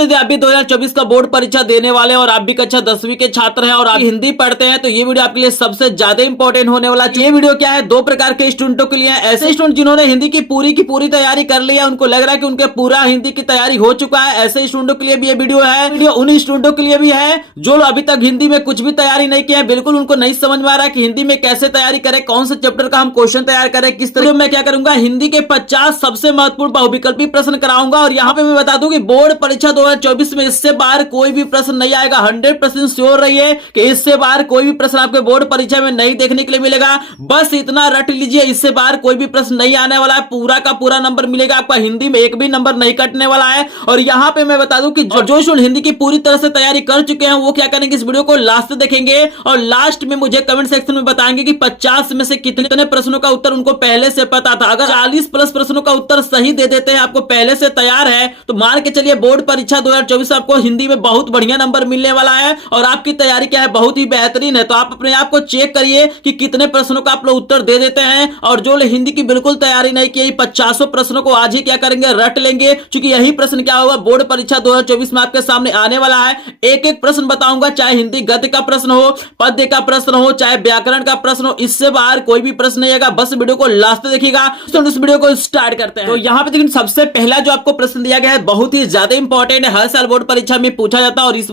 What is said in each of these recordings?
यदि आप भी 2024 का बोर्ड परीक्षा देने वाले हैं और आप भी कक्षा 10वीं के छात्र हैं और आप हिंदी पढ़ते हैं तो ये वीडियो आपके लिए सबसे ज्यादा इंपॉर्टेंट होने वाला है। ये वीडियो क्या है, दो प्रकार के स्टूडेंटों के लिए है। ऐसे स्टूडेंट जिन्होंने हिंदी की पूरी तैयारी कर ली है, उनको लग रहा है कि उनके पूरा हिंदी की तैयारी हो चुका है, ऐसे स्टूडेंटों के लिए भी ये वीडियो है। वीडियो उन स्टूडेंटों के लिए भी है जो अभी तक हिंदी में कुछ भी तैयारी नहीं किया है, बिल्कुल उनको नहीं समझ में आ रहा है कि हिंदी में कैसे तैयारी करें, कौन से चैप्टर का हम क्वेश्चन तैयार करें, किस तरह मैं क्या करूंगा, हिंदी के 50 सबसे महत्वपूर्ण बहुविकल्पी प्रश्न कराऊंगा। और यहाँ पे मैं बता दूं कि बोर्ड परीक्षा 2024 में इससे बाहर कोई भी प्रश्न नहीं आएगा। 100% श्योर रहिए कि इससे बाहर कोई भी प्रश्न आपके बोर्ड परीक्षा में नहीं देखने के लिए मिलेगा। बस इतना रट लीजिए, इससे बाहर कोई भी प्रश्न नहीं आने वाला है, पूरा का पूरा नंबर मिलेगा आपका, हिंदी में एक भी नंबर नहीं कटने वाला है। और यहाँ पे मैं बता दूं कि जो स्टूडेंट हिंदी की पूरी तरह से तैयारी कर चुके हैं वो क्या करेंगे, इस वीडियो को लास्ट देखेंगे और लास्ट में मुझे कमेंट सेक्शन में बताएंगे कि 50 में से कितने प्रश्नों का उत्तर उनको पहले से पता था। अगर 40+ प्रश्नों का उत्तर सही दे देते हैं, आपको पहले से तैयार है, तो मान के चलिए बोर्ड परीक्षा 2024 आपको हिंदी में बहुत बढ़िया नंबर मिलने वाला है और आपकी तैयारी क्या है, बहुत ही बेहतरीन है। तो आप अपने आप को चेक करिए कि कितने प्रश्नों का आप लोग उत्तर दे देते हैं। और जो हिंदी की बिल्कुल तैयारी नहीं की, 50 प्रश्नों को आज ही क्या करेंगे, रट लेंगे, क्योंकि यही प्रश्न क्या होगा बोर्ड परीक्षा 2024 में आपके सामने आने वाला है। एक एक प्रश्न बताऊंगा, चाहे हिंदी गद्य का प्रश्न हो, पद्य का प्रश्न हो, चाहे व्याकरण का प्रश्न हो, इससे बाहर कोई भी प्रश्न नहीं आएगा। बस वीडियो को लास्ट देखिएगा। तो इस वीडियो को स्टार्ट करते हैं। तो यहाँ पे देखिए सबसे पहला जो आपको प्रश्न दिया गया है बहुत ही ज्यादा इंपॉर्टेंट है, हर साल बोर्ड परीक्षा में पूछा जाता है और इस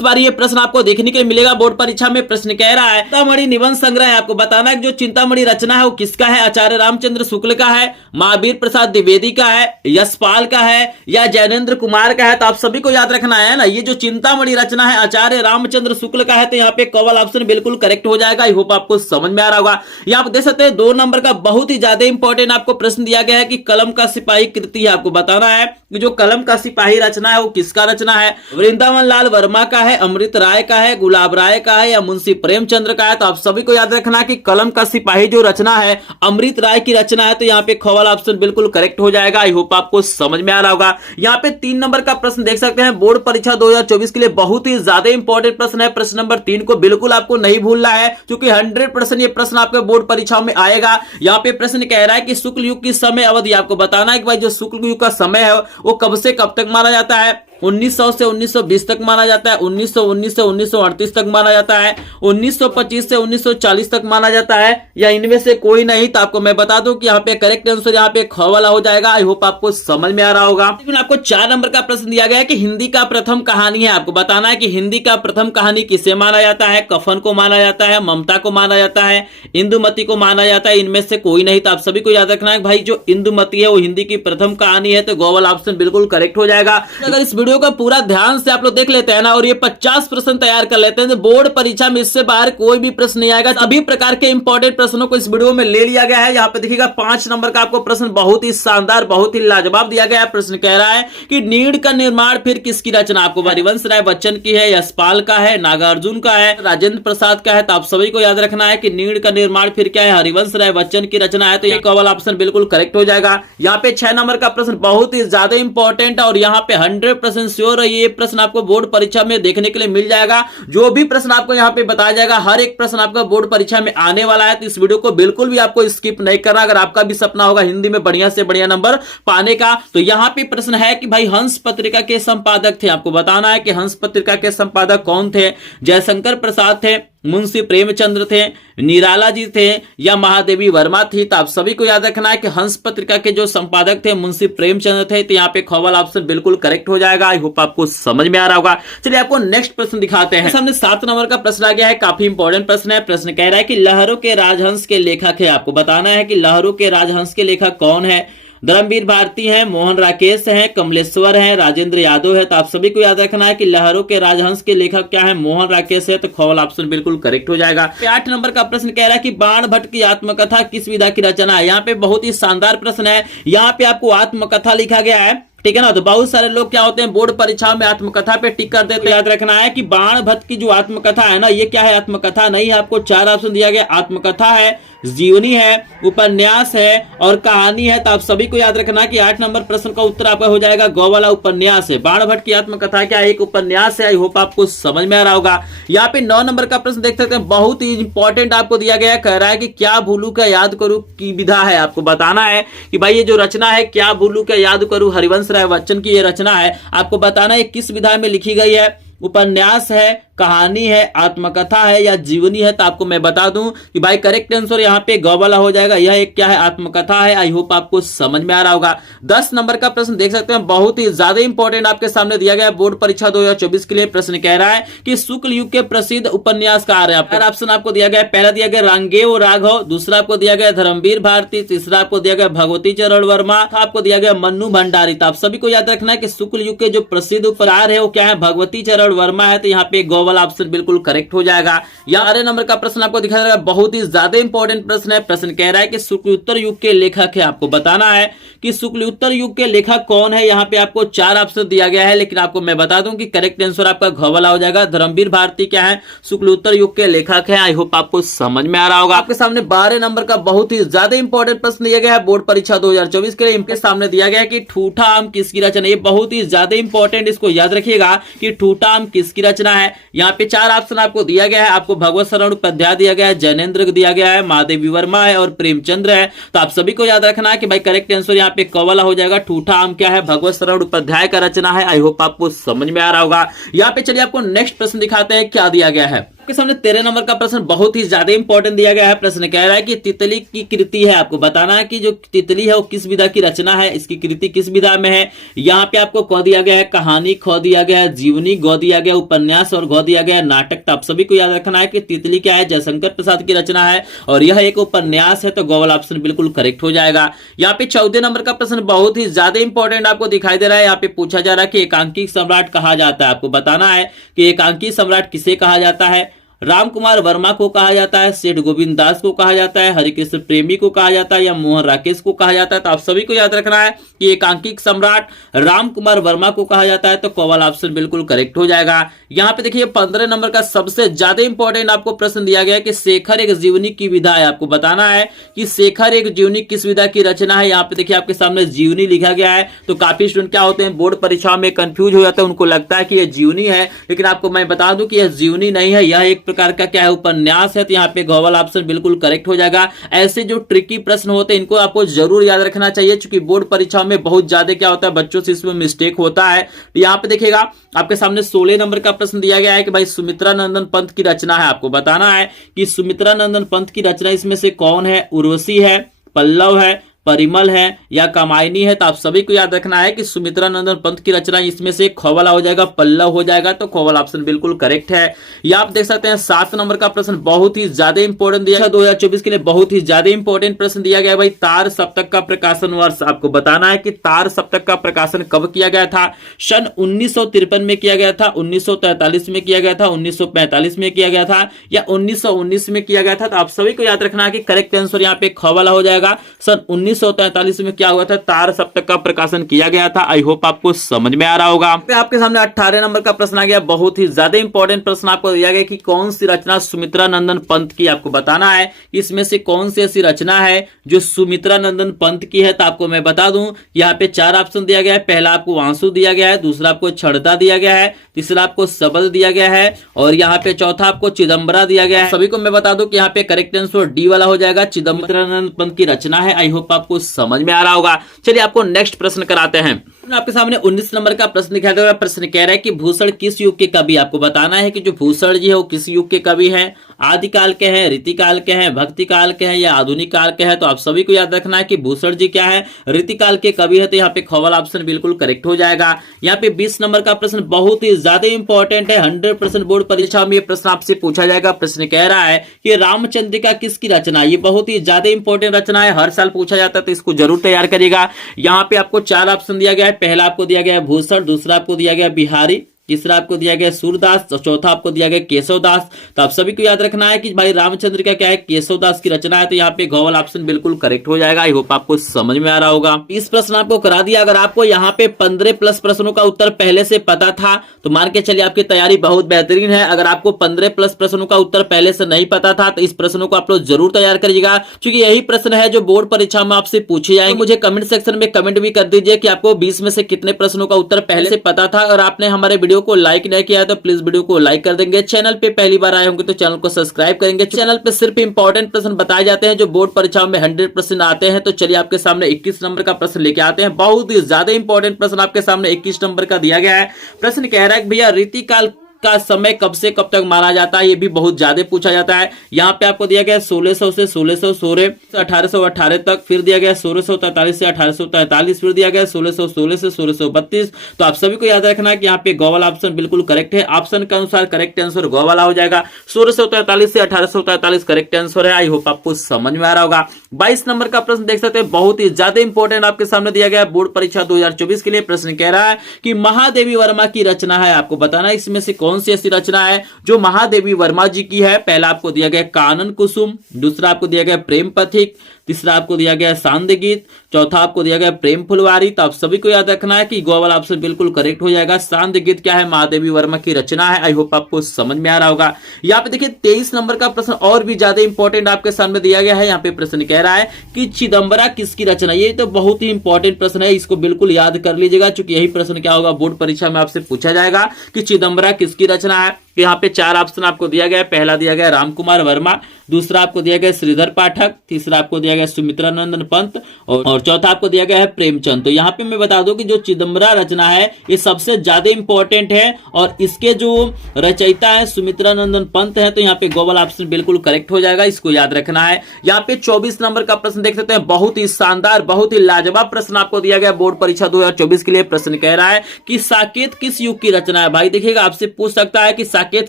बार ये प्रश्न आपको देखने के लिए मिलेगा बोर्ड परीक्षा में। प्रश्न कह रहा है चिंतामणि निबंध संग्रह है, आपको बताना है जो चिंतामणि रचना है वो किसका है, आचार्य रामचंद्र शुक्ल का है, महावीर प्रसाद द्विवेदी का है, यशपाल का है या जैनेन्द्र कुमार का है। तो आप सभी को याद रखना है ना, ये जो चिंतामणि रचना है आचार्य रामचंद्र शुक्ल का है, तो यहाँ पे कवल ऑप्शन बिल्कुल करेक्ट हो जाएगा। आई होप आपको समझ में आ रहा होगा। यहाँ आप देख सकते हैं 2 नंबर का बहुत ही ज्यादा इंपॉर्टेंट आपको प्रश्न दिया गया है कि कलम का सिपाही कृति है, आपको बताना है कि जो कलम का सिपाही रचना है वो किसका रचना है, वृंदावन लाल वर्मा का है, अमृत राय का है, गुलाब राय का है या मुंशी प्रेमचंद्र का है। तो आप सभी को याद रखना है कि कलम का सिपाही जो रचना है अमृत राय की रचना है, तो यहाँ पे खवल ऑप्शन बिल्कुल करेक्ट हो जाएगा। आई होप आपको समझ में आ रहा होगा। यहाँ पे 3 नंबर का प्रश्न देख सकते हैं, बोर्ड परीक्षा 2024 के लिए बहुत ही ज्यादा इंपॉर्टेंट प्रश्न है। प्रश्न नंबर 3 को बिल्कुल आपको नहीं भूलना है क्योंकि 100% ये प्रश्न आपके बोर्ड परीक्षा में आएगा। यहाँ पे प्रश्न कह रहा है कि शुक्ल युग की समय अवधि, आपको बताना है कि भाई जो शुक्ल युग का समय है वो कब से कब तक माना जाता है। 1900 से 1920 तक माना जाता है, 1919 से 1938 तक माना जाता है, 1925 से 1940 तक माना जाता है, या इनमें से कोई नहीं। तो आपको मैं बता दूं कि यहाँ पे करेक्ट आंसर यहाँ पे ख वाला हो जाएगा। आई होप आपको समझ में आ रहा होगा। लेकिन आपको 4 नंबर का प्रश्न दिया गया है कि हिंदी का प्रथम कहानी है, आपको बताना है कि हिंदी का प्रथम कहानी किसे माना जाता है, कफन को माना जाता है, ममता को माना जाता है, इंदुमती को माना जाता है, इनमें से कोई नहीं। तो आप सभी को याद रखना है भाई जो इंदुमती है वो हिंदी की प्रथम कहानी है, तो गोवल ऑप्शन बिल्कुल करेक्ट हो जाएगा। अगर इस वीडियो का पूरा ध्यान से आप लोग देख लेते हैं ना और ये 50 प्रश्न तैयार कर लेते हैं तो बोर्ड परीक्षा में इससे बाहर कोई भी प्रश्न नहीं आएगा। सभी प्रकार के इंपॉर्टेंट प्रश्नों को इस वीडियो में ले लिया गया है। यहाँ पे देखिएगा 5 नंबर का आपको प्रश्न बहुत ही शानदार, बहुत ही लाजवाब दिया गया है। प्रश्न कह रहा है कि नीड़ का निर्माण फिर किसकी रचना, आपको हरिवंश राय बच्चन की है, यशपाल का है, नागार्जुन का है, राजेंद्र प्रसाद का है। तो आप सभी को याद रखना है कि नीड़ का निर्माण फिर क्या है, हरिवंश राय बच्चन की रचना है, तो ये कवल ऑप्शन बिल्कुल करेक्ट हो जाएगा। यहाँ पे 6 नंबर का प्रश्न बहुत ही ज्यादा इंपॉर्टेंट है और यहाँ पे 100% श्योर है ये प्रश्न आपको बोर्ड परीक्षा में देखने के लिए मिल जाएगा। जो भी प्रश्न आपको यहाँ पे बताया जाएगा हर एक प्रश्न आपका बोर्ड परीक्षा में आने वाला है, तो इस वीडियो को बिल्कुल भी आपको स्किप नहीं करना। अगर आपका भी सपना होगा हिंदी में बढ़िया से बढ़िया नंबर पाने का, तो यहाँ पे प्रश्न है कि भाई हंस पत्रिका के संपादक थे, आपको बताना है कि हंस पत्रिका के संपादक कौन थे, जयशंकर प्रसाद थे, मुंशी प्रेमचंद्र थे, निराला जी थे या महादेवी वर्मा थी। तो आप सभी को याद रखना है कि हंस पत्रिका के जो संपादक थे मुंशी प्रेमचंद्र थे, तो यहाँ पे खवल ऑप्शन बिल्कुल करेक्ट हो जाएगा। आई होप आपको समझ में आ रहा होगा। चलिए आपको नेक्स्ट प्रश्न दिखाते हैं। सामने 7 नंबर का प्रश्न आ गया है, काफी इंपॉर्टेंट प्रश्न है। प्रश्न कह रहा है कि लहरों के राजहंस के लेखक है, आपको बताना है कि लहरों के राजहंस के लेखक कौन है। धर्मवीर भारती हैं, मोहन राकेश हैं, कमलेश्वर हैं, राजेंद्र यादव है। तो आप सभी को याद रखना है कि लहरों के राजहंस के लेखक क्या है, मोहन राकेश है, तो खवल ऑप्शन बिल्कुल करेक्ट हो जाएगा। 8 नंबर का प्रश्न कह रहा है कि बाण भट्ट की आत्मकथा किस विधा की रचना है। यहाँ पे बहुत ही शानदार प्रश्न है। यहाँ पे आपको आत्मकथा लिखा गया है, ठीक है ना। तो बहुत सारे लोग क्या होते हैं बोर्ड परीक्षा में आत्मकथा पे टिक कर देते हैं। याद रखना है कि बाण भट्ट की जो आत्मकथा है ना, ये क्या है, आत्मकथा नहीं है। आपको 4 ऑप्शन दिया गया, आत्मकथा है, जीवनी है, उपन्यास है और कहानी है। तो आप सभी को याद रखना कि 8 नंबर प्रश्न का उत्तर आपका हो जाएगा गौ वाला उपन्यास है। बाणभट्ट की आत्मकथा क्या एक उपन्यास है। आई होप आपको समझ में आ रहा होगा। यहाँ पे 9 नंबर का प्रश्न देख सकते हैं, बहुत ही इंपॉर्टेंट आपको दिया गया है। कह रहा है कि क्या भूलू क्या याद करूं की विधा है। आपको बताना है कि भाई ये जो रचना है क्या भूलू क्या याद करूं, हरिवंश राय बच्चन की ये रचना है। आपको बताना है किस विधा में लिखी गई है, उपन्यास है, कहानी है, आत्मकथा है या जीवनी है। तो आपको मैं बता दूं कि भाई करेक्ट आंसर यहाँ पे ग वाला हो जाएगा। यह एक क्या है, आत्मकथा है। आई होप आपको समझ में आ रहा होगा। 10 नंबर का प्रश्न देख सकते हैं, बहुत ही ज्यादा इंपॉर्टेंट आपके सामने दिया गया है बोर्ड परीक्षा 2024 के लिए। प्रश्न कह रहा है कि शुक्ल युग के प्रसिद्ध उपन्यासकार है। आपका ऑप्शन आपको दिया गया है, पहला दिया गया रांगेय राघव, दूसरा आपको दिया गया धर्मवीर भारती, तीसरा आपको दिया गया भगवती चरण वर्मा, आपको दिया गया मन्नू भंडारी। तो आप सभी को याद रखना है कि शुक्ल युग के जो प्रसिद्ध उपन्यासकार है वो क्या है, भगवती चरण वर्मा है। तो यहाँ पे गो वाला ऑप्शन बिल्कुल करेक्ट हो जाएगा। या 12 नंबर का प्रश्न आपको दिखा रहा है, बहुत ही ज्यादा इंपॉर्टेंट प्रश्न है। प्रश्न कह रहा है कि शुक्लोत्तर युग के लेखक है। आपको बताना है कि शुक्लोत्तर युग के लेखक कौन है। यहाँ पे आपको 4 ऑप्शन दिया गया है, लेकिन आपको मैं बता दूं कि करेक्ट आंसर आपका घ वाला हो जाएगा। धर्मवीर भारती क्या है, शुक्लोत्तर युग के लेखक है। आई होप आपको समझ में आ रहा होगा। आपके सामने 12 नंबर का बहुत ही ज्यादा इंपॉर्टेंट प्रश्न दिया गया है बोर्ड परीक्षा 2024 के लिए। इनके सामने दिया गया है कि ठूठा आम किसकी रचना। ये बहुत ही ज्यादा इंपॉर्टेंट, इसको याद रखिएगा कि ठूठा आम किसकी रचना है। यहाँ पे 4 ऑप्शन आपको दिया गया है। आपको भगवत शरण उपाध्याय दिया गया है, जैनेन्द्र दिया गया है, महादेवी वर्मा है और प्रेमचंद्र है। तो आप सभी को याद रखना है कि भाई करेक्ट आंसर यहाँ पे क वाला हो जाएगा। ठूठा आम क्या है, भगवत शरण उपाध्याय का रचना है। आई होप आपको समझ में आ रहा होगा। यहाँ पे चलिए आपको नेक्स्ट प्रश्न दिखाते हैं क्या दिया गया है। आपके सामने 13 नंबर का प्रश्न बहुत ही ज्यादा इंपॉर्टेंट दिया गया है। प्रश्न कह रहा है कि तितली की कृति है। आपको बताना है कि जो तितली है वो किस विधा की रचना है, इसकी कृति किस विधा में है। यहाँ पे आपको क दिया गया है, कहानी ख दिया गया है, जीवनी ग दिया गया, उपन्यास और घ दिया गया है, नाटक। तो आप सभी को याद रखना है कि तितली क्या है, जयशंकर प्रसाद की रचना है और यह एक उपन्यास है। तो ग वाला ऑप्शन बिल्कुल करेक्ट हो जाएगा। यहाँ पे 14 नंबर का प्रश्न बहुत ही ज्यादा इंपॉर्टेंट आपको दिखाई दे रहा है। यहाँ पे पूछा जा रहा है कि एकांकी सम्राट कहा जाता है। आपको बताना है कि एकांकी सम्राट किसे कहा जाता है। राम कुमार वर्मा को कहा जाता है, सेठ गोविंद दास को कहा जाता है, हरिकृष्ण प्रेमी को कहा जाता है या मोहन राकेश को कहा जाता है। तो आप सभी को याद रखना है कि एकांकिक सम्राट राम कुमार वर्मा को कहा जाता है। तो क वाला ऑप्शन बिल्कुल करेक्ट हो जाएगा। यहाँ पे देखिए 15 नंबर का सबसे ज्यादा इंपॉर्टेंट आपको प्रश्न दिया गया है कि शेखर एक जीवनी की विधा है। आपको बताना है कि शेखर एक जीवनी किस विधा की रचना है। यहाँ पे देखिए आपके सामने जीवनी लिखा गया है। तो काफी स्टूडेंट क्या होते हैं, बोर्ड परीक्षा में कंफ्यूज हो जाते हैं, उनको लगता है कि यह जीवनी है, लेकिन आपको मैं बता दूं कि यह जीवनी नहीं है, यह एक प्रकार का क्या है, उपन्यास है। तो यहाँ पे घ वाला ऑप्शन बिल्कुल करेक्ट हो जाएगा। ऐसे जो ट्रिकी प्रश्न होते हैं इनको आपको जरूर याद रखना चाहिए, क्योंकि बोर्ड परीक्षा में बहुत ज्यादा क्या होता है, बच्चों से इसमें मिस्टेक होता है। यहाँ पे देखिएगा आपके सामने 16 नंबर का प्रश्न दिया गया है कि भाई सुमित्रा नंदन पंत की रचना है। आपको बताना है कि सुमित्रा नंदन पंत की रचना इसमें से कौन है, उर्वशी है, पल्लव है, परिमल है या कामायनी है। तो आप सभी को याद रखना है कि सुमित्रा नंदन पंत की रचना इसमें से ख वाला हो जाएगा, पल्लव हो जाएगा। तो ख वाला ऑप्शन बिल्कुल करेक्ट है। ये आप देख सकते हैं 7 नंबर का प्रश्न बहुत ही ज्यादा इंपॉर्टेंट दिया गया 2024 के लिए। बहुत ही ज्यादा इंपॉर्टेंट प्रश्न दिया गया भाई, तार सप्तक का प्रकाशन वर्ष। आपको बताना है कि तार सप्तक का प्रकाशन कब किया गया था। सन 1953 में किया गया था, 1943 में किया गया था, 1945 में किया गया था या 1919 में किया गया था। तो आप सभी को याद रखना है कि करेक्ट आंसर यहाँ पे ख वाला हो जाएगा। सन 1943 में क्या हुआ था, तार सप्तक का प्रकाशन किया गया था। आई होप आपको समझ में आ रहा होगा। आपके सामने 18 नंबर का प्रश्न आ गया, बहुत ही ज्यादा इंपॉर्टेंट प्रश्न आपको दिया गया कि कौन सी रचना सुमित्रा नंदन पंत की। आपको बताना है इसमें से कौन सी ऐसी रचना है जो सुमित्रा नंदन पंत की है। तो आपको मैं बता दूं यहाँ पे 4 ऑप्शन दिया गया है। पहला आपको वांसु दिया गया है, दूसरा आपको छड़ता दिया गया है, तीसरा आपको सबल दिया गया है और यहाँ पे चौथा आपको चिदम्बरा दिया गया है। सभी को मैं बता दूं कि यहाँ पे करेक्ट आंसर डी वाला हो जाएगा, चिदम्बरा नंदन पंत की रचना है। आई होप आपको समझ में आ रहा होगा। चलिए आपको नेक्स्ट प्रश्न कराते हैं। आपके सामने 19 नंबर का प्रश्न दिखाया गया। प्रश्न कह रहा है कि भूषण किस युग के कवि। आपको बताना है कि जो भूषण जी है वो किस युग के कवि हैं, आदिकाल के हैं, रीतिकाल के हैं, भक्ति काल के हैं या आधुनिक काल के हैं। तो आप सभी को याद रखना है कि भूषण जी क्या है, रीतिकाल के कवि है। तो यहाँ पे ख वाला ऑप्शन बिल्कुल करेक्ट हो जाएगा। यहाँ पे 20 नंबर का प्रश्न बहुत ही ज्यादा इंपॉर्टेंट है, 100% बोर्ड परीक्षा में ये प्रश्न आपसे पूछा जाएगा। प्रश्न कह रहा है कि रामचंद्रिका किसकी रचना। ये बहुत ही ज्यादा इंपॉर्टेंट रचना है, हर साल पूछा जाता है, तो इसको जरूर तैयार करिएगा। यहाँ पे आपको 4 ऑप्शन दिया गया है। पहला आपको दिया गया है भूषण, दूसरा आपको दिया गया बिहारी, तीसरा आपको दिया गया सूरदास, तो चौथा आपको दिया गया केशवदास। तो आप सभी को याद रखना है कि भाई रामचंद्र का क्या है, केशवदास की रचना है। तो यहाँ पे ग वाला ऑप्शन बिल्कुल करेक्ट हो जाएगा। आई होप आपको समझ में आ रहा होगा। 20 प्रश्न आपको करा दिया। अगर आपको यहाँ पे 15 प्लस प्रश्नों का उत्तर पहले से पता था तो मान के चलिए आपकी तैयारी बहुत बेहतरीन है। अगर आपको 15 प्लस प्रश्नों का उत्तर पहले से नहीं पता था तो इस प्रश्नों को आप लोग जरूर तैयार करिएगा, क्योंकि यही प्रश्न है जो बोर्ड परीक्षा में आपसे पूछे जाएंगे। तो मुझे कमेंट सेक्शन में कमेंट भी कर दीजिए कि आपको 20 में से कितने प्रश्नों का उत्तर पहले से पता था। अगर आपने हमारे वीडियो को लाइक नहीं किया है तो प्लीज वीडियो को लाइक कर देंगे। चैनल पे पहली बार आए होंगे तो चैनल को सब्सक्राइब करेंगे। चैनल पे सिर्फ इंपॉर्टेंट प्रश्न बताए जाते हैं जो बोर्ड परीक्षाओं में 100% आते हैं। तो चलिए आपके सामने 21 नंबर का प्रश्न लेके आते हैं। बहुत ही ज्यादा इंपॉर्टेंट प्रश्न आपके सामने 21 नंबर का दिया गया है। प्रश्न कह रहा है कि भैया रीतिकाल का समय कब से कब तक माना जाता है, ये भी बहुत ज्यादा पूछा जाता है। यहाँ पे आपको दिया गया 1600 से 1616 से 1818 तक, फिर दिया गया 1643 से 1843, फिर दिया गया 1616 से 1632। तो आप सभी को याद रखना है कि यहाँ पे गो वाला ऑप्शन बिल्कुल करेक्ट है। ऑप्शन के अनुसार करेक्ट आंसर गो वाला हो जाएगा। 1643 से 1843 करेक्ट आंसर है। आई होप आपको समझ में आ रहा होगा। 22 नंबर का प्रश्न देख सकते हैं, बहुत ही ज्यादा इंपॉर्टेंट आपके सामने दिया गया है बोर्ड परीक्षा 2024 के लिए। प्रश्न कह रहा है कि महादेवी वर्मा की रचना है। आपको बताना है इसमें से कौन सी ऐसी रचना है जो महादेवी वर्मा जी की है। पहला आपको दिया गया कानन कुसुम, दूसरा आपको दिया गया प्रेम पथिक, तीसरा आपको दिया गया सांद गीत, चौथा आपको दिया गया प्रेम फुलवारी। तो आप सभी को याद रखना है कि गो वाला ऑप्शन बिल्कुल करेक्ट हो जाएगा। सांद गीत क्या है, महादेवी वर्मा की रचना है। आई होप आपको समझ में आ रहा होगा। यहाँ पे देखिए 23 नंबर का प्रश्न और भी ज्यादा इंपॉर्टेंट आपके सामने दिया गया है। यहाँ पे प्रश्न कह रहा है कि चिदम्बरा किसकी रचना। ये तो बहुत ही इंपॉर्टेंट प्रश्न है, इसको बिल्कुल याद कर लीजिएगा, क्योंकि यही प्रश्न क्या होगा बोर्ड परीक्षा में आपसे पूछा जाएगा कि चिदम्बरा किसकी रचना है। यहाँ पे 4 ऑप्शन आपको दिया गया है। पहला दिया गया रामकुमार वर्मा, दूसरा आपको दिया गया श्रीधर पाठक, तीसरा आपको दिया गया सुमित्रा नंदन पंत और चौथा आपको दिया गया है प्रेमचंद। तो यहाँ पे मैं बता दूं कि जो चिदम्बरा रचना है ये सबसे ज्यादा इंपॉर्टेंट है और इसके जो रचयिता है सुमित्रा नंदन पंत है। तो यहाँ पे गो वाला ऑप्शन बिल्कुल करेक्ट हो जाएगा, इसको याद रखना है। यहाँ पे 24 नंबर का प्रश्न देख सकते हैं, बहुत ही शानदार बहुत ही लाजवाब प्रश्न आपको दिया गया बोर्ड परीक्षा 2024 के लिए। प्रश्न कह रहा है कि साकेत किस युग की रचना है। भाई देखिएगा, आपसे पूछ सकता है कि साकेत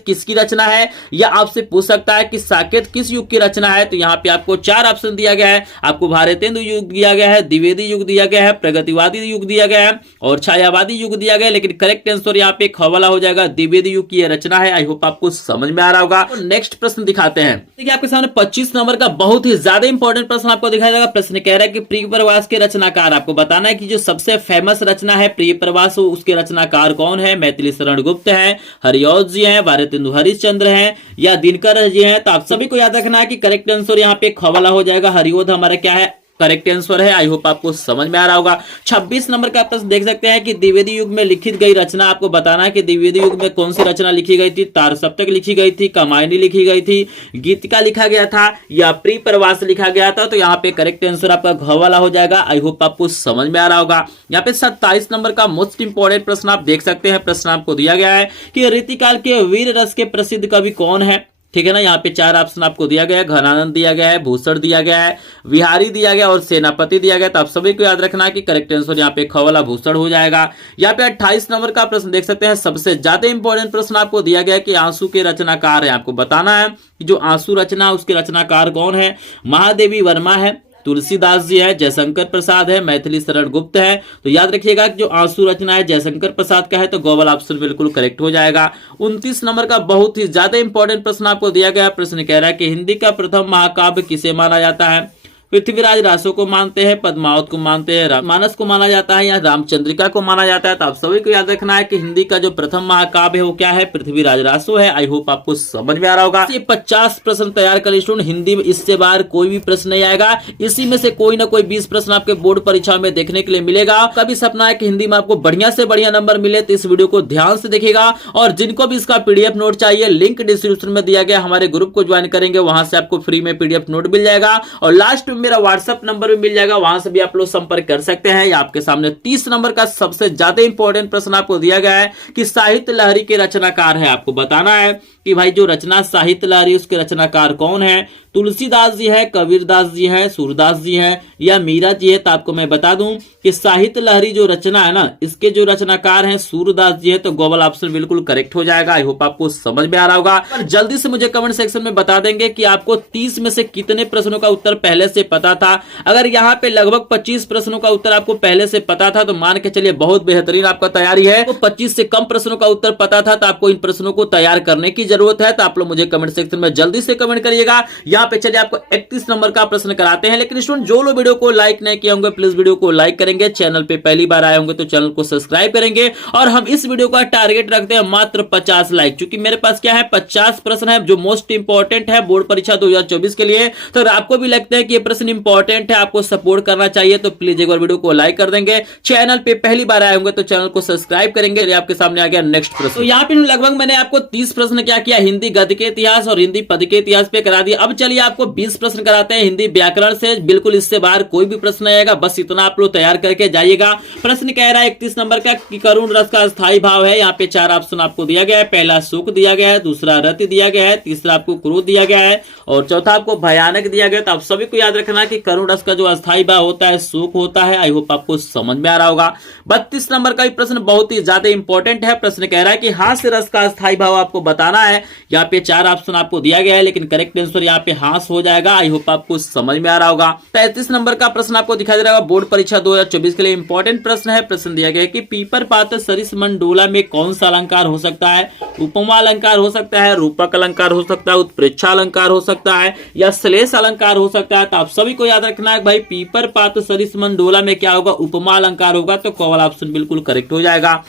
किसकी रचना है, या आपसे पूछ सकता है कि साकेत किस युग की रचना है। तो यहाँ पे आपको 4 ऑप्शन दिया गया है। आपको भारतेंदु युग दिया गया है, द्विवेदी युग दिया गया है, प्रगतिवादी युग दिया गया है और छायावादी युग दिया गया है। लेकिन करेक्ट आंसर यहाँ पे ख वाला हो जाएगा, द्विवेदी युग की रचना है। आई होप आपको समझ में आ रहा होगा। तो नेक्स्ट प्रश्न दिखाते हैं। देखिए आपके सामने 25 नंबर का बहुत ही ज्यादा इंपॉर्टेंट प्रश्न आपको दिखाया जाएगा। प्रश्न कह रहा है कि प्रिय प्रवास के रचनाकार। आपको बताना है कि जो सबसे फेमस रचना है प्रिय प्रवास, उसके रचनाकार कौन है। मैथिली शरण गुप्त है, हरिऔध जी है, भारतेंदु हरिश्चंद्र है या दिनकर जी है। तो आप सभी को याद रखना है कि करेक्ट आंसर यहाँ पे ख वाला हो जाएगा, हरिऔध हमारा क्या है करेक्ट आंसर है। आई होप आपको समझ में आ रहा होगा। 26 नंबर का प्रश्न देख सकते हैं कि द्विवेदी युग में लिखित गई रचना। आपको बताना है कि द्विवेदी युग में कौन सी रचना लिखी गई थी। तार सप्तक लिखी गई थी, कामायनी लिखी गई थी, गीतिका लिखा गया था या प्रिय प्रवास लिखा गया था। तो यहाँ पे करेक्ट आंसर आपका घ वाला हो जाएगा। आई होप आपको समझ में आ रहा होगा। यहाँ पे 27 नंबर का मोस्ट इंपोर्टेंट प्रश्न आप देख सकते हैं। प्रश्न आपको दिया गया है कि रीतिकाल के वीर रस के प्रसिद्ध कवि कौन है। ठीक है ना, यहाँ पे 4 ऑप्शन आपको दिया गया है। घनानंद दिया गया है, भूषण दिया गया है, विहारी दिया गया और सेनापति दिया गया। तो आप सभी को याद रखना है कि करेक्ट आंसर यहाँ पे ख वाला भूषण हो जाएगा। यहाँ पे 28 नंबर का प्रश्न देख सकते हैं, सबसे ज्यादा इंपॉर्टेंट प्रश्न आपको दिया गया है कि आंसू के रचनाकार है। आपको बताना है कि जो आंसू रचना उसके रचनाकार कौन है। महादेवी वर्मा है, तुलसीदास जी है, जयशंकर प्रसाद है, मैथिली शरण गुप्त है। तो याद रखिएगा कि जो आंसू रचना है जयशंकर प्रसाद का है। तो गो वाला ऑप्शन बिल्कुल करेक्ट हो जाएगा। 29 नंबर का बहुत ही ज्यादा इंपॉर्टेंट प्रश्न आपको दिया गया। प्रश्न कह रहा है कि हिंदी का प्रथम महाकाव्य किसे माना जाता है। पृथ्वीराज रासो को मानते हैं, पद्मावत को मानते हैं, मानस को माना जाता है या रामचंद्रिका को माना जाता है। तो आप सभी को याद रखना है कि हिंदी का जो प्रथम महाकाव्य है वो क्या है, पृथ्वीराज रासो है। आई होप आपको समझ में आ रहा होगा। ये 50 प्रश्न तैयार कर स्टूडेंट, हिंदी में इससे बाहर कोई भी प्रश्न नहीं आएगा। इसी में से कोई ना कोई 20 प्रश्न आपके बोर्ड परीक्षा में देखने के लिए मिलेगा। आपका भी सपना है कि हिंदी में आपको बढ़िया से बढ़िया नंबर मिले, तो इस वीडियो को ध्यान से देखिएगा। और जिनको भी इसका पीडीएफ नोट चाहिए, लिंक डिस्क्रिप्शन में दिया गया, हमारे ग्रुप को ज्वाइन करेंगे, वहां से आपको फ्री में पीडीएफ नोट मिल जाएगा। और लास्ट में मेरा व्हाट्सएप नंबर भी मिल जाएगा, वहां से भी आप लोग संपर्क कर सकते हैं। आपके सामने 30 नंबर का सबसे ज्यादा इंपॉर्टेंट प्रश्न आपको दिया गया है कि साहित्य लहरी के रचनाकार है। आपको बताना है कि भाई जो रचना साहित्य लहरी उसके रचनाकार कौन है। तुलसीदास जी है, कबीरदास जी है, सूरदास जी है या मीरा जी है। तो आपको मैं बता दूं कि कि साहित्य लहरी जो रचना है ना, इसके जो रचनाकार हैं सूरदास जी है, तो ग्लोबल ऑप्शन बिल्कुल करेक्ट हो जाएगा। आई होप आपको समझ में आ रहा होगा। और जल्दी से मुझे कमेंट सेक्शन में बता देंगे कि आपको 30 में से कितने प्रश्नों का उत्तर पहले से पता था। अगर यहाँ पे लगभग 25 प्रश्नों का उत्तर आपको पहले से पता था तो मान के चलिए बहुत बेहतरीन आपका तैयारी है। तो 25 से कम प्रश्नों का उत्तर पता था तो आपको इन प्रश्नों को तैयार करने की जरूरत है। तो आप लोग मुझे कमेंट सेक्शन में जल्दी से कमेंट करिएगा। यहाँ पे चलिए आपको 31 नंबर का प्रश्न कराते हैं। लेकिन स्टूडेंट जो लोग वीडियो को लाइक नहीं किए होंगे प्लीज वीडियो को लाइक करेंगे, चैनल पे पहली बार आए होंगे तो चैनल को सब्सक्राइब करेंगे। और हम इस वीडियो का टारगेट रखते हैं मात्र 50 लाइक, क्योंकि मेरे पास क्या है 50 प्रश्न है जो मोस्ट इंपॉर्टेंट है बोर्ड परीक्षा 2024 के लिए। तो अगर आपको भी लगता है कि ये प्रश्न इंपॉर्टेंट है, आपको सपोर्ट करना चाहिए, तो प्लीज एक बार वीडियो को लाइक कर देंगे। चैनल पे पहली बार आए होंगे तो चैनल को सब्सक्राइब करेंगे। आपके सामने आ गया नेक्स्ट प्रश्न। तो यहाँ पे लगभग मैंने आपको 30 प्रश्न क्या किया, हिंदी गद्य के इतिहास और हिंदी पद के इतिहास पे करा दिया। अब चलिए आपको 20 प्रश्न कराते हैं हिंदी व्याकरण से। बिल्कुल इससे बाहर कोई भी प्रश्न नहीं आएगा, बस इतना आप लोग तैयार करके जाइएगा। प्रश्न कह रहा है 31 नंबर का कि करुण रस का स्थायी भाव है। यहाँ पे 4 ऑप्शन आपको दिया गया है। पहला सुख दिया गया है, दूसरा रति दिया गया है, तीसरा आपको क्रोध दिया गया है और चौथा आपको भयानक दिया गया। तो आप सभी को याद रखना कि करुण रस का जो अस्थायी भाव होता है सुख होता है। आई होप आपको समझ में आ रहा होगा। 32 नंबर का प्रश्न बहुत ही ज्यादा इंपॉर्टेंट है। प्रश्न कह रहा है कि हास्य रस का अस्थायी भाव आपको बताना है। यहाँ पे 4 ऑप्शन आपको दिया गया है, लेकिन करेक्ट आंसर यहाँ पे हास हो जाएगा। आई होप आपको समझ में आ रहा होगा। 35 नंबर का प्रश्न आपको दिखाई दे रहा होगा, बोर्ड परीक्षा 2024 के लिए इंपॉर्टेंट प्रश्न है। प्रश्न दिया गया है कि पीपर पात्र सरिस मंडोला में कौन सा अलंकार हो सकता है। उपमा अलंकार हो सकता है, रूपक अलंकार हो सकता है, उत्प्रेक्षा अलंकार हो सकता है या श्लेष अलंकार हो सकता है। तो आप सभी को याद रखना है भाई पीपर पात्र सरिस मंडोला में क्या होगा, उपमा अलंकार होगा। तो कॉल ऑप्शन बिल्कुल करेक्ट हो जाएगा।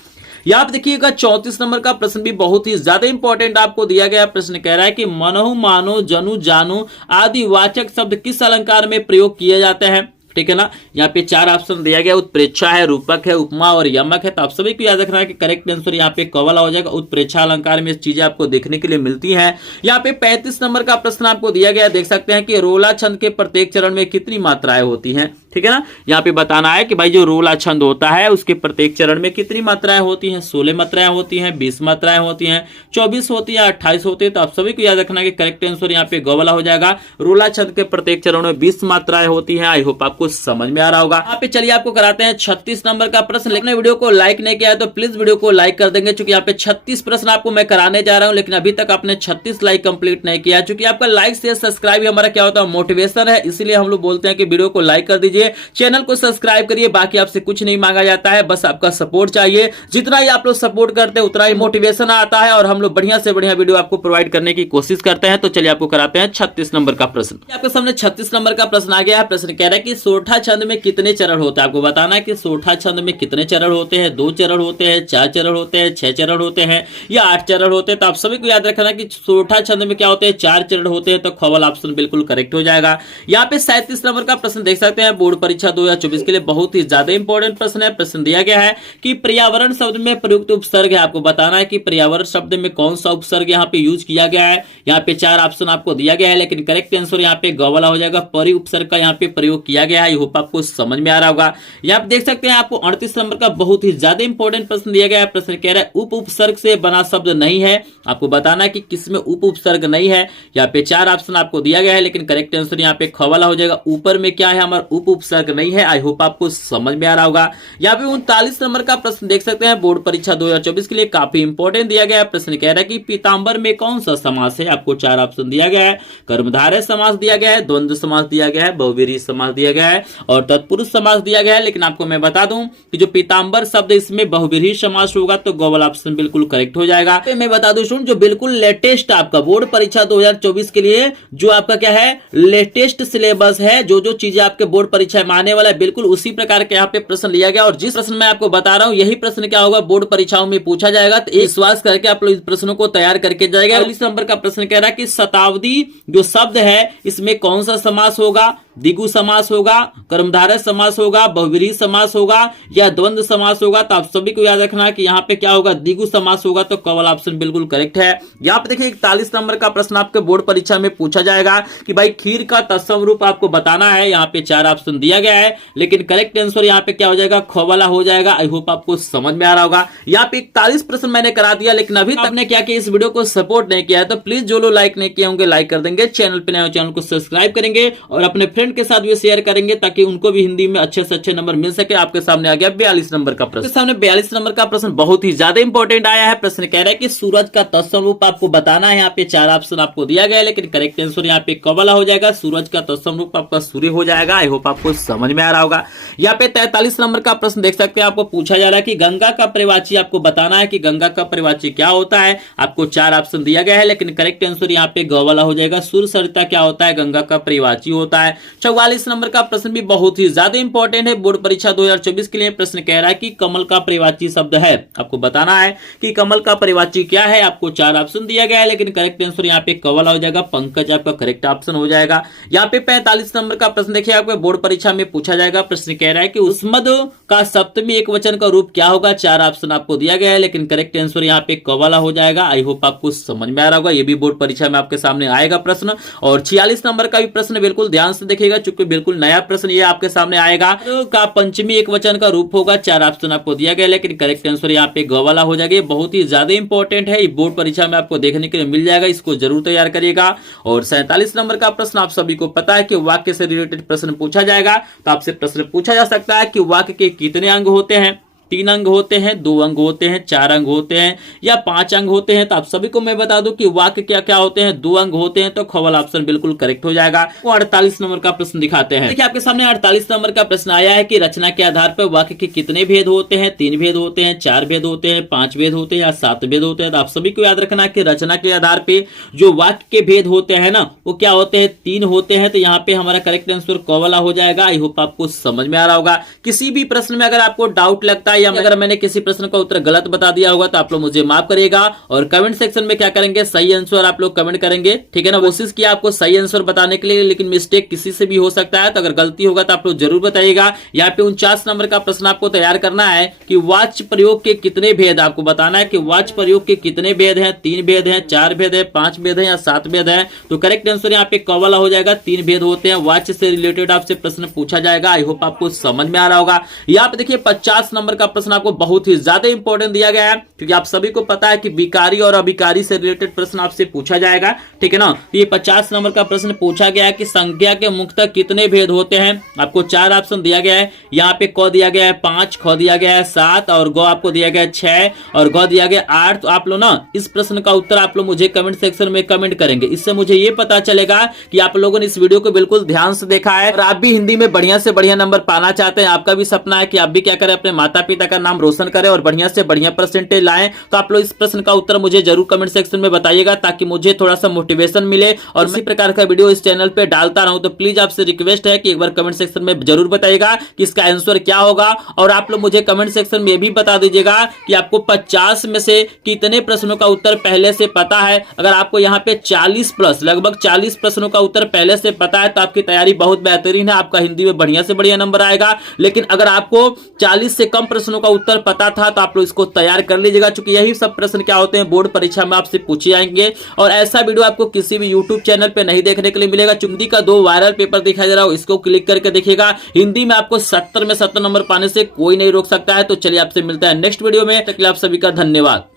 यहाँ आप देखिएगा 34 नंबर का प्रश्न भी बहुत ही ज्यादा इंपॉर्टेंट आपको दिया गया। प्रश्न कह रहा है कि मनहु मानो जनु जानू आदि वाचक शब्द किस अलंकार में प्रयोग किए जाते हैं। ठीक है ना, यहाँ पे 4 ऑप्शन दिया गया, उत्प्रेक्षा है, रूपक है, उपमा और यमक है। तो आप सभी को याद रखना है कि करेक्ट आंसर यहाँ पे कवला हो जाएगा। उत्प्रेक्षा अलंकार में चीजें आपको देखने के लिए मिलती हैं। यहाँ पे 35 नंबर का प्रश्न आपको दिया गया, देख सकते हैं कि रोला छंद के प्रत्येक चरण में कितनी मात्राएं होती हैं। ठीक है ना, यहाँ पे बताना है कि भाई जो रोला छंद होता है उसके प्रत्येक चरण में कितनी मात्राएं होती हैं। 16 मात्राएं होती हैं, 20 मात्राएं होती हैं, 24 होती है, 28 होती है। तो आप सभी को याद रखना है कि करेक्ट आंसर यहाँ पे गवाला हो जाएगा। रोला छंद के प्रत्येक चरण में 20 मात्राएं होती हैं। आई होप आपको समझ में आ रहा होगा। यहाँ पे चलिए आपको कराते हैं 36 नंबर का प्रश्न। लेकिन वीडियो को लाइक नहीं किया है तो प्लीज वीडियो को लाइक कर देंगे, क्योंकि यहाँ पे 36 प्रश्न आपको मैं कराने जा रहा हूँ, लेकिन अभी तक आपने 36 लाइक कंप्लीट नहीं किया। क्योंकि आपका लाइक से सब्सक्राइब हमारा क्या होता है, मोटिवेशन है। इसीलिए हम लोग बोलते हैं कि वीडियो को लाइक कर दीजिए, चैनल को सब्सक्राइब करिए। बाकी आपसे कुछ नहीं मांगा जाता है, बस आपका सपोर्ट चाहिए। जितना ही आप लोग सपोर्ट करते हैं उतना ही मोटिवेशन आता है और हम लोग बढ़िया से बढ़िया वीडियो आपको प्रोवाइड करने की कोशिश करते हैं। तो चलिए आपको कराते हैं 36 नंबर का प्रश्न। आपके सामने 36 नंबर का प्रश्न आ गया है। प्रश्न कह रहा है कि सोठा छंद में कितने चरण होते हैं। आपको बताना है कि सोठा छंद में कितने चरण होते हैं। 2 चरण होते हैं, 4 चरण होते हैं, 6 चरण होते हैं या 8 चरण होते हैं। तो आप सभी को याद रखना कि सोठा छंद में क्या होते हैं, 4 चरण होते हैं। तो खवल ऑप्शन बिल्कुल करेक्ट हो जाएगा। यहाँ पे 37 नंबर का प्रश्न देख सकते हैं, बोर्ड परीक्षा 2024 के लिए बहुत ही ज्यादा इंपॉर्टेंट प्रश्न है। प्रश्न दिया गया है कि पर्यावरण शब्द में प्रयुक्त उपसर्ग है। आपको बताना है कि पर्यावरण शब्द में कौन सा उपसर्ग यहाँ पे यूज किया गया है। यहाँ पे 4 ऑप्शन आपको दिया गया है, लेकिन करेक्ट आंसर यहाँ पे गवाला हो जाएगा। परि उपसर्ग का यहाँ पे प्रयोग किया गया है। आई होप आपको समझ में आ रहा होगा। यहाँ पे देख सकते हैं आपको 38 नंबर का बहुत ही ज्यादा इंपॉर्टेंट प्रश्न दिया गया है। प्रश्न कह रहा है उप उपसर्ग से बना शब्द नहीं है। आपको बताना है कि किसमें उप उपसर्ग नहीं है। यहाँ पे 4 ऑप्शन आपको दिया गया है, लेकिन करेक्ट आंसर यहाँ पे खवाला हो जाएगा। ऊपर में क्या है, हमारा उप उपसर्ग नहीं है। आई होप आपको समझ में आ रहा होगा। यहाँ पे 39 नंबर का प्रश्न देख सकते हैं, बोर्ड परीक्षा 2024 के लिए काफी इंपॉर्टेंट दिया गया है। प्रश्न कह रहा है कि पीतांबर में कौन सा समास है। आपको 4 ऑप्शन दिया गया है। कर्मधारय समास दिया गया है, द्वंद्व समास दिया गया है, बहुव्रीहि समास दिया गया है और तत्पुरुष समास दिया गया है। लेकिन आपको मैं बता दूं कि जो पीतांबर शब्द इसमें बहुव्रीहि समास होगा, तो गॉगल ऑप्शन बिल्कुल करेक्ट हो जाएगा। तो मैं बता दूं जो बिल्कुल लेटेस्ट आपका बोर्ड परीक्षा 2024 के लिए जो आपका क्या है लेटेस्ट सिलेबस है, जो चीजें आपके बोर्ड परीक्षा में आने वाला है, बिल्कुल उसी प्रकार के यहाँ पे प्रश्न लिया गया। और जिस प्रश्न मैं आपको बता रहा हूँ यही प्रश्न क्या होगा बोर्ड परीक्षाओं में पूछा जाएगा। तो विश्वास करके आप लोग इस प्रश्नों को तैयार करके जाएगा। 40 नंबर का प्रश्न कह रहा है कि शताब्दी जो शब्द है इसमें कौन सा समास होगा। द्विगु समास होगा, कर्मधारय समास होगा, बहुव्रीहि समास होगा या द्वंद्व समास होगा। तो आप सभी को याद रखना कि यहाँ पे क्या होगा, द्विगु समास होगा। तो कवल ऑप्शन बिल्कुल करेक्ट है। यहाँ पे देखिए 41 नंबर का प्रश्न आपके बोर्ड परीक्षा में पूछा जाएगा कि भाई खीर का तत्सम रूप आपको बताना है। यहाँ पे 4 ऑप्शन दिया गया है, लेकिन करेक्ट आंसर यहाँ पे क्या हो जाएगा, खवाला हो जाएगा। आई होप आपको समझ में आ रहा होगा। यहाँ पे 41 प्रश्न मैंने करा दिया, लेकिन अभी तक आपने क्या किया, इस वीडियो को सपोर्ट नहीं किया है तो प्लीज जो लोग लाइक नहीं किए होंगे लाइक कर देंगे। चैनल पे नए हो चैनल को सब्सक्राइब करेंगे और अपने फ्रेंड फ्रेंड के साथ भी शेयर करेंगे ताकि उनको भी हिंदी में अच्छे से अच्छे नंबर मिल सके। आपके सामने आ गया 42 नंबर का प्रश्न। सामने 42 नंबर का प्रश्न बहुत ही ज्यादा इंपॉर्टेंट आया है। प्रश्न कह रहा है कि सूरज का तत्सम रूप आपको बताना है। यहाँ पे 4 ऑप्शन आपको दिया गया है, लेकिन करेक्ट आंसर यहाँ पे क वाला हो जाएगा। सूरज का तत्सम रूप आपका सूर्य हो जाएगा। आई होप आपको समझ में आ रहा होगा। यहाँ पे 43 नंबर का प्रश्न देख सकते हैं, आपको पूछा जा रहा है कि गंगा का परिवाची आपको बताना है कि गंगा का परिवाची क्या होता है। आपको 4 ऑप्शन दिया गया है, लेकिन करेक्ट आंसर यहाँ पे ग वाला हो जाएगा। सूर्य सरिता क्या होता है, गंगा का परिवाची होता है। 44 नंबर का प्रश्न भी बहुत ही ज्यादा इंपॉर्टेंट है, बोर्ड परीक्षा 2024 के लिए। प्रश्न कह रहा है कि कमल का परिवाची शब्द है। आपको बताना है कि कमल का परिवाची क्या है। आपको 4 ऑप्शन दिया गया है, लेकिन करेक्ट आंसर यहाँ पे क वाला हो जाएगा। पंकज आपका करेक्ट ऑप्शन हो जाएगा। यहाँ पे 45 नंबर का प्रश्न देखिए, आपको बोर्ड परीक्षा में पूछा जाएगा। प्रश्न कह रहा है कि उस्मद का सप्तमी एकवचन का रूप क्या होगा। 4 ऑप्शन आपको दिया गया है, लेकिन करेक्ट आंसर यहाँ पे क वाला हो जाएगा। आई होप आपको समझ में आ रहा होगा। ये भी बोर्ड परीक्षा में आपके सामने आएगा प्रश्न। और 46 नंबर का भी प्रश्न बिल्कुल ध्यान से देखिएगा, चूंकि बिल्कुल नया प्रश्न ये आपके सामने आएगा। का पंचमी एकवचन का रूप होगा। 4 ऑप्शन आपको दिया गया, लेकिन करेक्ट आंसर यहाँ पे ग वाला हो जाएगा। बहुत ही ज्यादा इंपॉर्टेंट है, बोर्ड परीक्षा में आपको देखने के लिए मिल जाएगा। इसको जरूर तैयार करिएगा। और 47 नंबर का प्रश्न आप सभी को पता है कि वाक्य से रिलेटेड प्रश्न पूछा जाएगा। तो आपसे प्रश्न पूछा जा सकता है कि वाक्य के कितने अंग होते हैं। 3 अंग होते हैं, 2 अंग होते हैं, 4 अंग होते हैं या 5 अंग होते हैं। तो आप सभी को मैं बता दूं कि वाक्य क्या क्या होते हैं। 2 अंग होते हैं, तो ख वाला ऑप्शन बिल्कुल करेक्ट हो जाएगा। वो 48 नंबर का प्रश्न दिखाते हैं। देखिए आपके सामने 48 नंबर का प्रश्न आया है कि रचना के आधार पर वाक्य के कितने भेद होते हैं। 3 भेद होते हैं, 4 भेद होते हैं, 5 भेद होते हैं या 7 भेद होते हैं। तो आप सभी को याद रखना है कि रचना के आधार पे जो वाक्य के भेद होते हैं ना, वो क्या होते हैं, 3 होते हैं। तो यहाँ पे हमारा करेक्ट आंसर क वाला हो जाएगा। आई होप आपको समझ में आ रहा होगा। किसी भी प्रश्न में अगर आपको डाउट लगता है या अगर मैंने किसी प्रश्न का उत्तर गलत बता दिया होगा तो आप लोग मुझे माफ करिएगा। और कमेंट सेक्शन में क्या करेंगे, सही आंसर आप लोग कमेंट करेंगे, ठीक है ना। कोशिश किया आपको सही आंसर बताने के लिए, लेकिन मिस्टेक किसी से भी हो सकता है। तो अगर गलती होगा तो आप लोग जरूर बताइएगा। यहाँ पे 49 नंबर का प्रश्न आपको तैयार करना है कि वाच्य प्रयोग के कितने भेद। आपको बताना है कि वाच्य प्रयोग के कितने भेद हैं। 3 भेद हैं, 4 भेद है, 5 भेद है या 7 भेद है। तो करेक्ट आंसर यहाँ पे क वाला हो जाएगा। 3 भेद होते हैं। वाच्य से रिलेटेड आपसे प्रश्न पूछा जाएगा। आई होप आपको समझ में आ रहा होगा। यहाँ पे देखिए 50 नंबर का प्रश्न आपको बहुत ही ज्यादा इंपॉर्टेंट दिया गया है, क्योंकि आप सभी को पता है कि विकारी और अभिकारी से रिलेटेड प्रश्न आपसे पूछा जाएगा, ठीक है ना। ये 50 नंबर का प्रश्न पूछा गया है कि संख्या के मुख्यतः कितने भेद होते हैं। आपको 4 ऑप्शन दिया गया है। यहाँ पे क दिया गया है 5, ख दिया गया है 7 और ग आपको दिया गया है 6 और ग दिया गया 8। तो आप लोग ना इस प्रश्न का उत्तर आप लोग मुझे कमेंट सेक्शन में कमेंट करेंगे। इससे मुझे ये पता चलेगा कि आप लोगों ने इस वीडियो को बिल्कुल ध्यान से देखा है और आप भी हिंदी में बढ़िया से बढ़िया नंबर पाना चाहते हैं। आपका भी सपना है कि आप भी क्या करें, अपने माता पिता का नाम रोशन करें और बढ़िया से बढ़िया परसेंटेज लाएं। तो आप लोग इस प्रश्न का उत्तर मुझे जरूर कमेंट सेक्शन में बताइएगा, ताकि मुझे थोड़ा सा मोटिवेशन मिले और इसी प्रकार का वीडियो इस चैनल पे डालता रहूं। तो प्लीज आपसे रिक्वेस्ट है कि एक बार कमेंट सेक्शन में जरूर बताइएगा कि इसका आंसर क्या होगा। और आप लोग मुझे कमेंट सेक्शन में भी बता दीजिएगा कि आपको 50 में से कितने प्रश्नों का उत्तर पहले से पता है। अगर आपको यहाँ पे 40 प्लस लगभग 40 प्रश्नों का उत्तर पहले से पता है तो आपकी तैयारी बहुत बेहतरीन है। आपका हिंदी में बढ़िया से बढ़िया नंबर आएगा। लेकिन अगर आपको 40 से कम प्रश्नों का उत्तर पता था तो आप लोग इसको तैयार कर लीजिएगा, क्योंकि यही सब प्रश्न क्या होते हैं बोर्ड परीक्षा में आपसे पूछे जाएंगे। और ऐसा वीडियो आपको किसी भी यूट्यूब चैनल पे नहीं देखने के लिए मिलेगा। हिंदी का 2 वायरल पेपर दिखाई दे रहा हो, इसको क्लिक करके देखिएगा। हिंदी में आपको 70 में 70 नंबर पाने से कोई नहीं रोक सकता है। तो चलिए आपसे मिलता है नेक्स्ट वीडियो में। तक के लिए आप सभी का धन्यवाद।